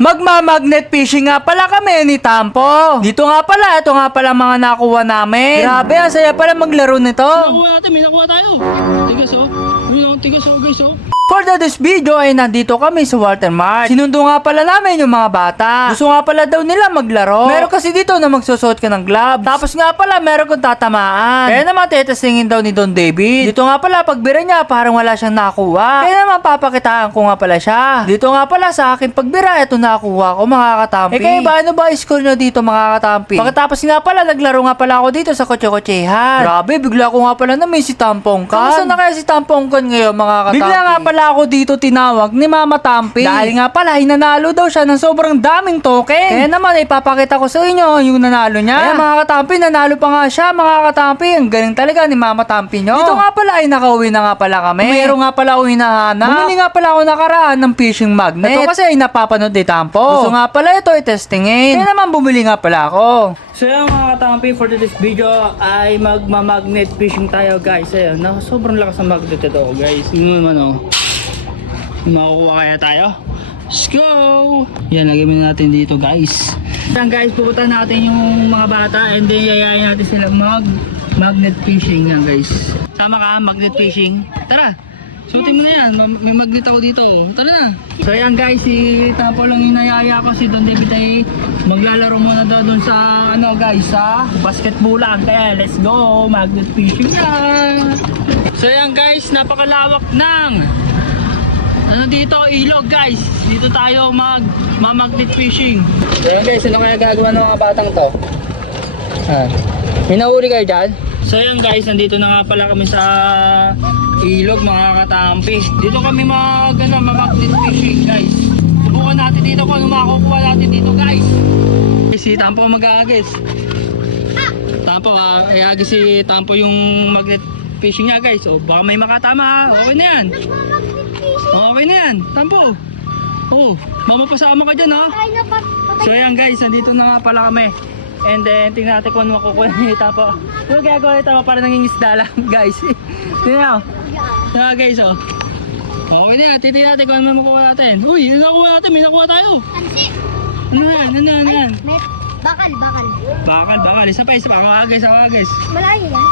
Magma-magnet fishing nga pala kami ni Tampo. Dito nga pala, ito nga pala mga nakuha namin. Grabe, ang saya pala maglaro nito. Nakuha natin, may nakuha tayo. Tigas oh. Tigas oh guys oh. For this video ay nandito kami sa Watermart. Sinundo nga pala namin yung mga bata. Gusto nga pala daw nila maglaro. Meron kasi dito na magsusot ka ng gloves. Tapos nga pala meron kong tatamaan. Kaya naman tetestingin daw ni Don David. Dito nga pala pagbira niya parang wala siyang nakuha. Kaya naman papakitaan ko nga pala siya. Dito nga pala sa aking pagbira ito nakuha ko mga katampi. Kaya ba ano ba score nyo dito mga katampi? Pagkatapos nga pala naglaro nga pala ako dito sa kotse-kotsehan. Grabe bigla ko nga pala na may si Tampongkan. Kamusta na kaya si Tampongkan ngayon mga katampi? Bigla nga pala ako dito tinawag ni Mama Tampi. Dahil nga pala hinanalo daw siya ng sobrang daming token. Kaya naman ipapakita ko sa inyo yung nanalo niya. Kaya mga katampi nanalo pa nga siya mga katampi. Ang galing talaga ni Mama Tampi nyo. Dito nga pala ay nakauwi na nga pala kami. Mayroon nga pala ako hinahanap. Bumili nga pala ako nakaraan ng fishing magnet. Ito kasi ay napapanood ni Tampo. Gusto nga pala ito i-testingin. Kaya naman bumili nga pala ako. So yun mga katampi, for this video ay magma-magnet fishing tayo guys. Ayun, sobrang lakas ng magnet ito guys. Yun naman oh. Makukuha kaya tayo? Let's go! Yan, lagay muna natin dito guys. Yan guys, pupunta natin yung mga bata and then yayain natin sila magnet fishing yan guys. Sama ka, magnet fishing. Tara! Suotin mo na yan, may magnet ako dito. Tara na! So yan guys, si Tapo lang yung nayaya ko, si Don David ay maglalaro muna daw dun sa ano guys, sa basketballan. Kaya let's go, magnet fishing na! So yan guys, napakalawak ng ano dito, ilog guys. Dito tayo magnet fishing. So yan guys, ano kaya gagawa ng mga batang to? May nahuli kayo dyan? So yan guys, nandito na nga pala kami sa ilog mga katampi. Dito kami magnet fishing guys. Subukan natin dito kung ano makukuha natin dito guys. Si Tampo mag-aagis. Tampo iagis si Tampo yung magnet fishing niya guys. O baka may makatama. Okay na yan. Okay na yan, Tampo. Oh, mamapasama ka dyan ha. So yan guys, nandito na nga pala kami. And then tingnan natin kung ano makukuha ni Tampo. Yung gagawin ni Tampo para nangingisda lang guys. Tingnan mo. Yan guys oh. Okay na yan, titignan natin kung ano makukuha natin. Uy, nakuha natin, may nakuha tayo. Ano yan, ano yan? Bakal. Bakal. Isa pa, guys. Malayo yan.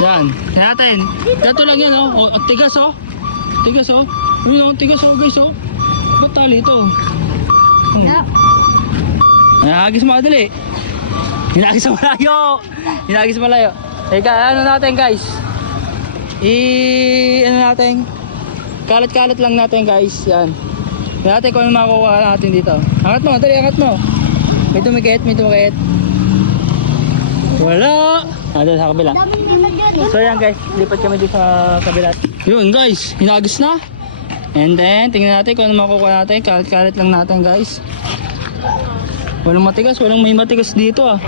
Yan, tingnan natin. Ganito lang yan oh. Tigas oh. Yun oh, tigas oh guys oh. Ba't tali ito? Hinagis mo kadali. Hinagis mo malayo. Teka, ano natin guys? Ano natin? Kalat-kalat lang natin guys. Yan. Tingnan natin kung ano makukuha natin dito. Angat mo, dali angat mo. May tumikit. Wala. Doon sa kabila. So yan guys, lipat kami dito sa kabila. Yun guys, hinagis na. And then, tingnan natin kung ano makukuha natin. Kalat-kalat lang natin guys. Walang may matigas dito ah.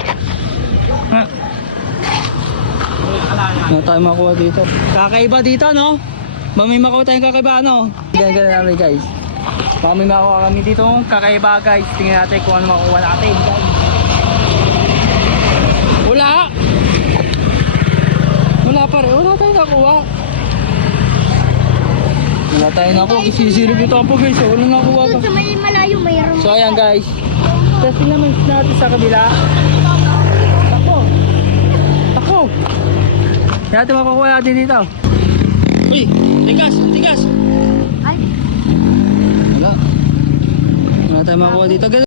Ano tayo makuha dito? Kakaiba dito no? May makuha tayong kakaiba no? Ganyan namin guys. Baka may makuha kami dito kakaiba guys. Tingnan natin kung ano makukuha natin guys. Wala tayong nakuha. Sisilip ito po guys. Wala nakuha pa. Sa may malayo mayroon. So ayan guys. Testing naman natin sa kabila. Ako. Kaya natin makukuha natin dito. Uy, tigas. Ay, Wala tayong makukuha dito.